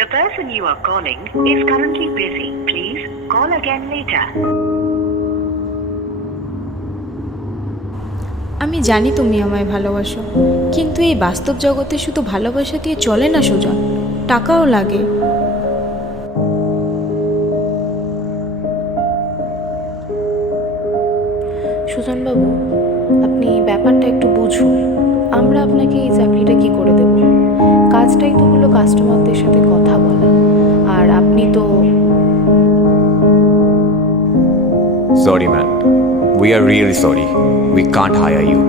The person you are calling is currently busy. Please call again later. আমি জানি তুমি আমায় ভালোবাসো, কিন্তু এই বাস্তব জগতে শুধু ভালোবাসা দিয়ে চলে না, সুজন টাকাও লাগে সুজনবাবু, আপনি ব্যাপারটা একটু বুঝুন কাজটাই তো হলো কাস্টমারদের সাথে কথা বলা। আর আপনি তো sorry ma'am we are really sorry we can't hire you